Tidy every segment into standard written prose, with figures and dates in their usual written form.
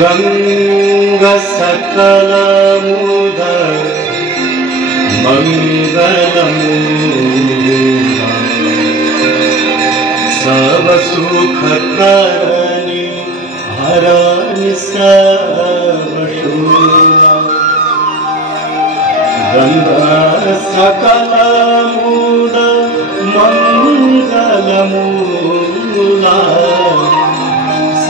गंगा सकलमुद मंगलमूला सब सुख करनी हरनि सब शूला गंगा सकलमुद मंगलमूला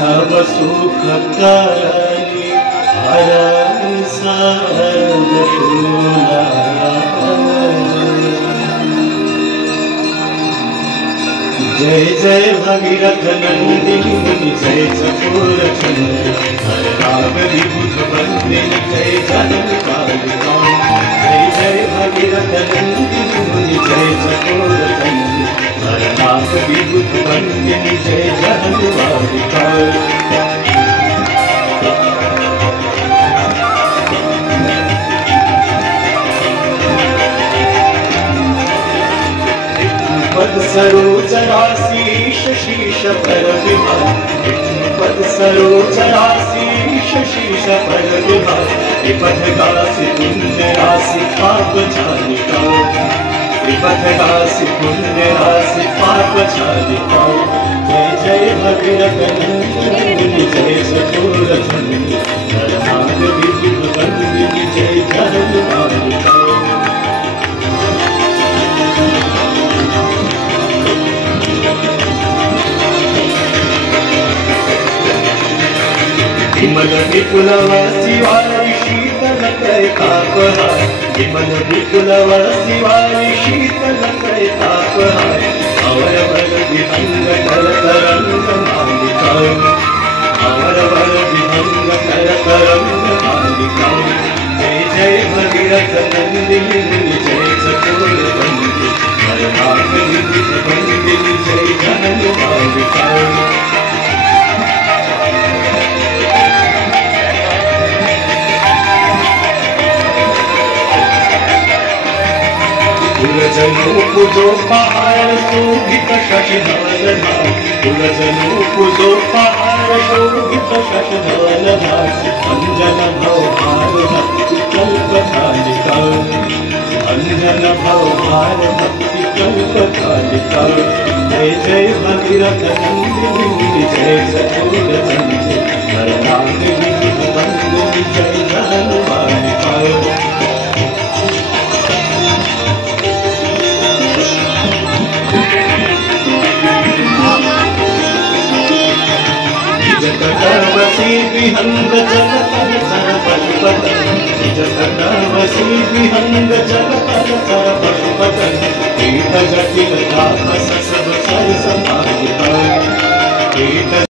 सब सुख करनी हरनि सब शूला जय जय भगीरथ नंदिनी मुनि जय चकोर चंद्र हर राग विभुत बंदिनी जय जनकालिका जय जय भगीरथ नंदिनी मुनि जय चकोर चंद्र हर राग विभुत बंदिनी जय जनकालिका पद सरोज राशीष शीश पर विभाग पद सरोज राशीष शीश पर विभाग पथ गासी पुण्य राशि पाप छालिका पथ गासी पुण्य राशि पाप छालिका जय जय भगीरथ नंदिनी जय चकोर चंद्र हर नाग विभुत बंदिनी जय जनकालिका विमल विपुलवासी वारी शीतल कय तापहार विमल विपुलवासी वारी शीतल कय तापहार अवर वर विहंग कर तरंग मालिका अवर वर विहंग कर तरंग मालिका जय जय भगीरथ नंदिनी मुनि जय चकोर चंद्र हर नाग विभुत बंदिनी जय जनकालिका कुलजनों पूजो पहाड़ शोभित शशिधवल भाग कुलजनों पूजो पहाड़ शोभित शशिधवल भाग अंजन भव भार भक्ति कल्पतालिका अंजन भव भार भक्ति कल्पतालिका जय जय भगीरथ नंदिनी मुनि जय चकोर चंद्र हर नाग विभुत बंदिनी जय जनकालिका जगतवसी विहंग जगतर सर पशुपतन जगतवसी विहंग जगतर सर पशुपतन पीठ जटिल ताप सस